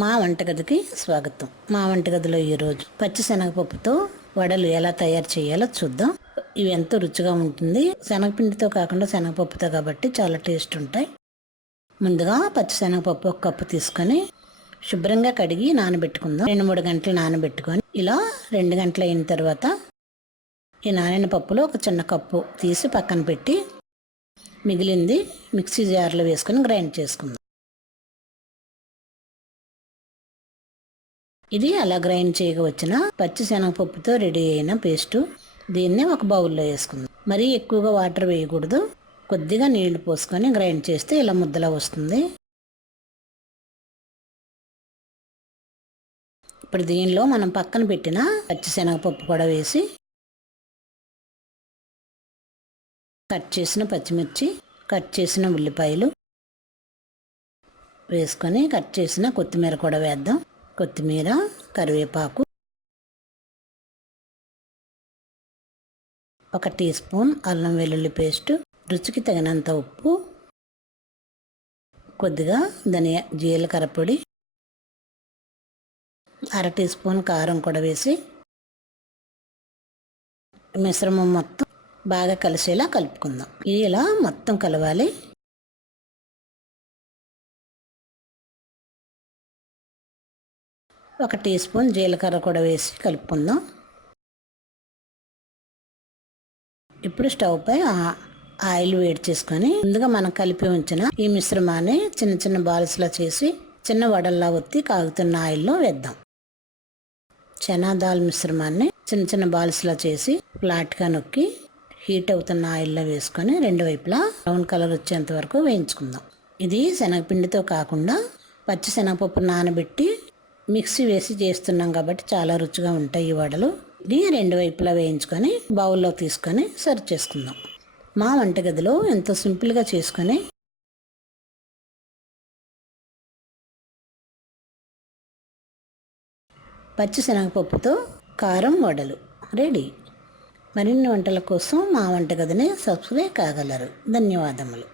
మా వంటగదికి స్వాగతం. మా వంటగదిలో ఈరోజు పచ్చి శనగపప్పుతో వడలు ఎలా తయారు చేయాలో చూద్దాం. ఇవి ఎంతో రుచిగా ఉంటుంది. శనగపిండితో కాకుండా శనగపప్పుతో కాబట్టి చాలా టేస్ట్ ఉంటాయి. ముందుగా పచ్చి శనగపప్పు ఒక కప్పు తీసుకొని శుభ్రంగా కడిగి నానబెట్టుకుందాం. 2-3 గంటలు నానబెట్టుకొని ఇలా 2 గంటలు అయిన తర్వాత ఈ నానిన పప్పులో ఒక చిన్న కప్పు తీసి పక్కన పెట్టి మిగిలింది మిక్సీ జార్లో వేసుకొని గ్రైండ్ చేసుకుందాం. ఇది అలా గ్రైండ్ చేయవచ్చిన పచ్చి శనగపప్పుతో రెడీ అయిన పేస్టు. దీన్ని ఒక బౌల్లో వేసుకుందాం. మరీ ఎక్కువగా వాటర్ వేయకూడదు. కొద్దిగా నీళ్లు పోసుకొని గ్రైండ్ చేస్తే ఇలా ముద్దలా వస్తుంది. ఇప్పుడు దీనిలో మనం పక్కన పెట్టిన పచ్చి శనగపప్పు కూడా వేసి కట్ చేసిన పచ్చిమిర్చి, కట్ చేసిన ఉల్లిపాయలు వేసుకొని కట్ చేసిన కొత్తిమీర కూడా వేద్దాం. కొత్తిమీర, కరివేపాకు, 1 టీ స్పూన్ అల్లం వెల్లుల్లి పేస్టు, రుచికి తగినంత ఉప్పు, కొద్దిగా జీలకర్ర పొడి, 1/2 టీ స్పూన్ కారం కూడా వేసి మిశ్రమం మొత్తం బాగా కలిసేలా కలుపుకుందాం. ఇది ఇలా మొత్తం కలవాలి. ఒక టీ స్పూన్ జీలకర్ర కూడా వేసి కలుపుకుందాం. ఇప్పుడు స్టవ్ పై ఆయిల్ వేడి చేసుకొని ముందుగా మనం కలిపి ఉంచిన ఈ మిశ్రమాన్ని చిన్న చిన్న బాల్స్లా చేసి చిన్న వడల్లా ఒత్తి కాగుతున్న ఆయిల్లో వేద్దాం. చనా దాల్ మిశ్రమాన్ని చిన్న చిన్న బాల్స్లా చేసి ఫ్లాట్గా నొక్కి హీట్ అవుతున్న ఆయిల్లో వేసుకొని 2 వైపులా బ్రౌన్ కలర్ వచ్చేంత వరకు వేయించుకుందాం. ఇది శనగపిండితో కాకుండా పచ్చి శనగపప్పు నానబెట్టి మిక్సీ వేసి చేస్తున్నాం కాబట్టి చాలా రుచిగా ఉంటాయి ఈ వడలు. ఇది 2 వైపులా వేయించుకొని బౌల్లో తీసుకొని సర్వ్ చేసుకుందాం. మా వంటగదిలో ఎంతో సింపుల్గా చేసుకొని పచ్చి శనగపప్పుతో కారం వడలు రెడీ. మరిన్ని వంటల కోసం మా వంటగదిని సబ్స్క్రైబ్ కాగలరు. ధన్యవాదములు.